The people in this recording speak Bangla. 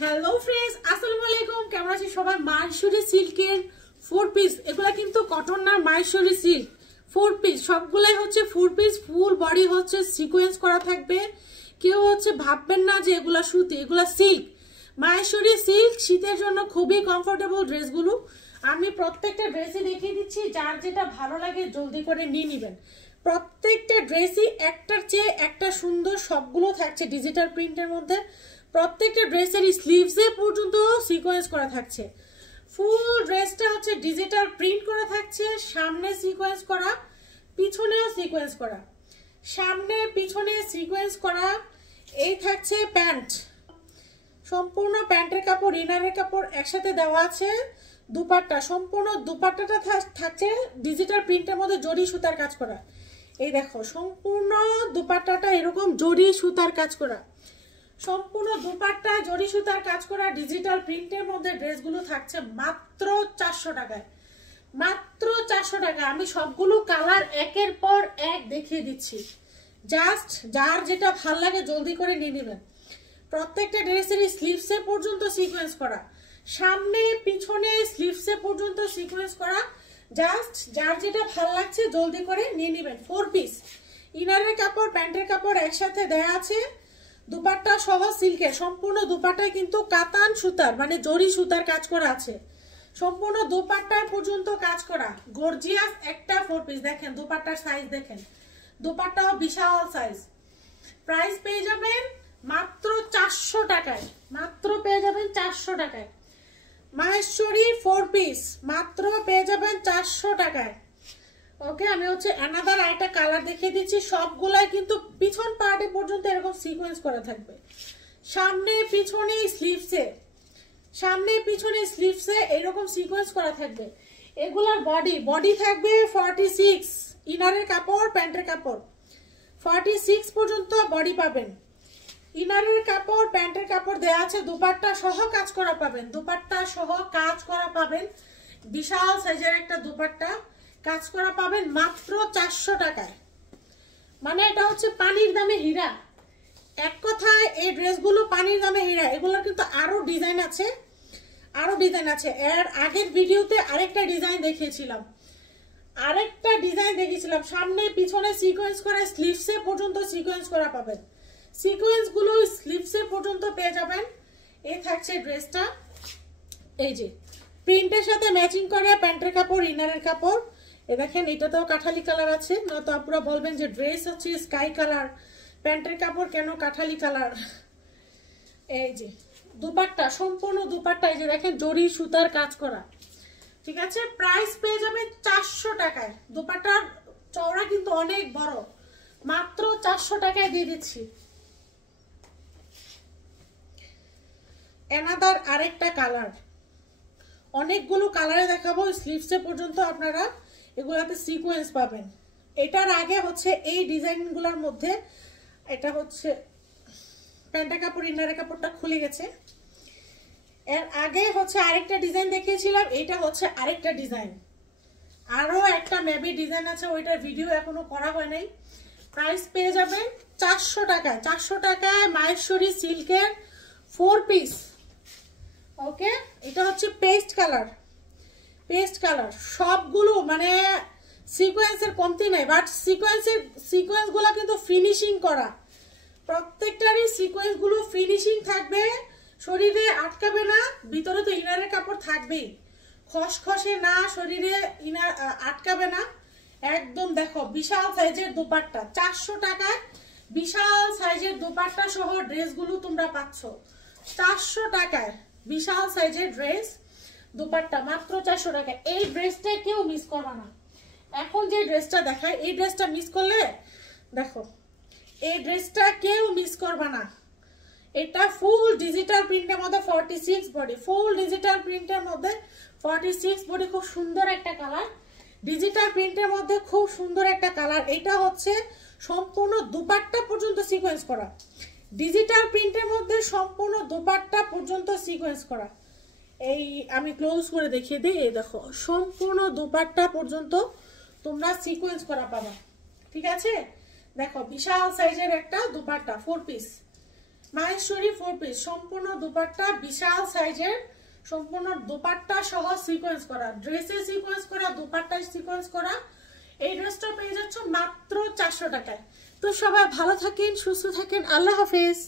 হ্যালো ফ্রেন্ডস, আসসালামু আলাইকুম। কেমন আছেন সবাই? মাহেশ্বরী সিল্কের 4 পিস, এগুলা কিন্তু কটন না, মাহেশ্বরী সিল্ক 4 পিস, সবগুলাই হচ্ছে 4 পিস। ফুল বডি হচ্ছে সিকোয়েন্স করা থাকবে। কেউ হচ্ছে ভাববেন না যে এগুলা সুতি, এগুলা সিল্ক, মাহেশ্বরী সিল্ক। শীতের জন্য খুবই কমফোর্টেবল ড্রেসগুলো। আমি প্রত্যেকটা ড্রেসই দেখিয়ে দিচ্ছি, যার যেটা ভালো লাগে জলদি করে নিয়ে নেবেন। প্রত্যেকটা ড্রেসই একটার চেয়ে একটা সুন্দর, সবগুলো থাকছে ডিজিটাল প্রিন্টের মধ্যে। প্রত্যেকটা ড্রেসের স্লিভসে পর্যন্ত সিকোয়েন্স করা থাকছে। ফুল ড্রেসটা হচ্ছে ডিজিটাল প্রিন্ট করা থাকছে, সামনে সিকোয়েন্স করা, পিছনেও সিকোয়েন্স করা, সামনে পিছনে সিকোয়েন্স করা। এই থাকছে প্যান্ট, সম্পূর্ণ প্যান্টের কাপড় ইনারের কাপড় একসাথে দেওয়া আছে। দুপাট্টা, সম্পূর্ণ দুপাট্টাটা থাকছে ডিজিটাল প্রিন্টের মধ্যে জরি সুতার কাজ করা। এই দেখো, সম্পূর্ণ দুপাট্টাটা এরকম জরি সুতার কাজ করা, সম্পূর্ণ দুপাট্টা জরি সুতার কাজ করা ডিজিটাল প্রিন্টের মধ্যে ড্রেসগুলো থাকছে মাত্র 400 টাকায়। মাত্র 400 টাকা। আমি সবগুলো কালার একের পর এক দেখিয়ে দিচ্ছি, জাস্ট যার যেটা ভাল লাগে জলদি করে নিয়ে নেবেন। প্রত্যেকটা ড্রেসের স্লিভসে পর্যন্ত সিকোয়েন্স করা, সামনে পিছনে স্লিভসে পর্যন্ত সিকোয়েন্স করা। জাস্ট যার যেটা ভাল লাগছে জলদি করে নিয়ে নেবেন। 4 পিস, ইনারের কাপড় প্যান্টের কাপড় একসাথে দেয়া আছে। দুপাট্টা সহ সিল্কের, সম্পূর্ণ দুপাট্টায় কিন্তু কাতান সুতার মানে জরি সুতার কাজ করা আছে। সম্পূর্ণ দুপাট্টা পর্যন্ত কাজ করা গর্জিয়াস একটা 4 পিস। দেখেন দুপাট্টার সাইজ, দেখেন দুপাট্টাও বিশাল সাইজ। প্রাইস পেয়ে যাবেন মাত্র 400 টাকায়। মাত্র পেয়ে যাবেন 400 টাকায়। মাহেশ্বরী 4 পিস মাত্র পেয়ে যাবেন 400 টাকায়। ওকে, আমি হচ্ছে অ্যানাদার আরেকটা কালার দেখিয়ে দিচ্ছি। সবগুলাই কিন্তু পিছন পার্টে পর্যন্ত এরকম সিকোয়েন্স করা থাকবে, সামনে পিছনে স্লিভসে, সামনে পিছনে স্লিভসে এরকম সিকোয়েন্স করা থাকবে। এগুলার বডি থাকবে 46, ইনারের কাপড় প্যান্টের কাপড় 46 পর্যন্ত বডি পাবেন। ইনারের কাপড় প্যান্টের কাপড় দেয়া আছে, দুপাট্টা সহ কাজ করা পাবেন, দুপাট্টা সহ কাজ করা পাবেন। বিশাল সাইজের একটা দুপাট্টা কাজ করা পাবেন মাত্র 400 টাকায়। মানে এটা হচ্ছে পানির দামে হীরা। এক কথায় এই ড্রেসগুলো পানির দামে হীরা। এগুলোর কিন্তু আরো ডিজাইন আছে, আরো ডিজাইন আছে। এর আগের ভিডিওতে আরেকটা ডিজাইন দেখিয়েছিলাম, সামনে পিছনে সিকোয়েন্স করে স্লিভসে পর্যন্ত সিকোয়েন্স করা পাবেন। সিকোয়েন্স গুলো স্লিভসে পর্যন্ত পেয়ে যাবেন। এই থাকছে ড্রেসটা, এই যে প্রিন্টের সাথে ম্যাচিং করে প্যান্টের কাপড় ইনারের কাপড়। এ দেখেন, এটাতেও কাঠালি কালার আছে, নয়তো আপনারা বলবেন যে ড্রেস হচ্ছে স্কাই কালার, প্যান্টের কাপড় কেন কাঠালি কালার। এই যে দুপাট্টা, সম্পূর্ণ দুপাট্টা এই যে দেখেন জরি সুতার কাজ করা। ঠিক আছে, প্রাইস পেয়ে যাবে 400 টাকায়। দুপাট্টার চওড়া কিন্তু অনেক বড়, মাত্র 400 টাকায় দিয়ে দিচ্ছি। অ্যানাদার আরেকটা কালার, অনেকগুলো কালারে দেখাবো। স্লিভসে পর্যন্ত আপনারা এগুলাতে সিকোয়েন্স পাবেন। এটার আগে হচ্ছে এই ডিজাইনগুলোর মধ্যে, এটা হচ্ছে প্যান্টের কাপড় ইনারের কাপড়টা খুলে গেছে। এর আগে হচ্ছে আরেকটা ডিজাইন দেখিয়েছিলাম, এটা হচ্ছে আরেকটা ডিজাইন। আরো একটা মেবি ডিজাইন আছে, ওইটার ভিডিও এখনো করা হয় নাই। প্রাইস পেয়ে যাবেন 400 টাকায়। 400 টাকায় মাহেশ্বরী সিল্কের 4 পিস। ওকে, এটা হচ্ছে পেস্ট কালার, পেস্ট কালার। সবগুলো মানে সিকোয়েন্সের কমতি নাই, বাট সিকোয়েন্সগুলো কিন্তু ফিনিশিং করা। প্রত্যেকটারই সিকোয়েন্সগুলো ফিনিশিং থাকবে, শরীরে আটকাবে না। ভিতরে তো ইনারের কাপড় থাকবেই, খসখসে না, শরীরে ইনার আটকাবে না একদম। দেখো বিশাল সাইজের দুপাট্টা, 400 টাকায় বিশাল সাইজের দুপাট্টা সহ ড্রেসগুলো তোমরা পাচ্ছ 400 টাকায়। বিশাল সাইজের ড্রেস দুপাট্টা মাত্র 400 টাকা। এই ড্রেসটা কেউ মিস করবে না। এখন যে ড্রেসটা দেখায়, এই ড্রেসটা মিস করলে, দেখো এই ড্রেসটা কেউ মিস করবে না। এটা ফুল ডিজিটাল প্রিন্টের মধ্যে 46 বডি, ফুল ডিজিটাল প্রিন্টের মধ্যে 46 বডি। খুব সুন্দর একটা কালার, ডিজিটাল প্রিন্টের মধ্যে খুব সুন্দর একটা কালার। এটা হচ্ছে সম্পূর্ণ দুপাট্টা পর্যন্ত সিকোয়েন্স করা, ডিজিটাল প্রিন্টের মধ্যে সম্পূর্ণ দুপাট্টা পর্যন্ত সিকোয়েন্স করা। এই আমি ক্লোজ করে দেখিয়ে দিই, এই দেখো সম্পূর্ণ দুপাট্টা পর্যন্ত তোমরা সিকোয়েন্স করা পাবা। ঠিক আছে, দেখো বিশাল সাইজের একটা দুপাট্টা 4 পিস। মাহেশ্বরী 4 পিস, সম্পূর্ণ দুপাট্টা বিশাল সাইজের, সম্পূর্ণ দুপাট্টা সহ সিকোয়েন্স করা, ড্রেসে সিকোয়েন্স করা, দুপাট্টায় সিকোয়েন্স করা। এই ড্রেসটা পেয়ে যাচ্ছ মাত্র 400 টাকায়। তো সবাই ভালো থাকেন, সুস্থ থাকেন, আল্লাহ হাফেজ।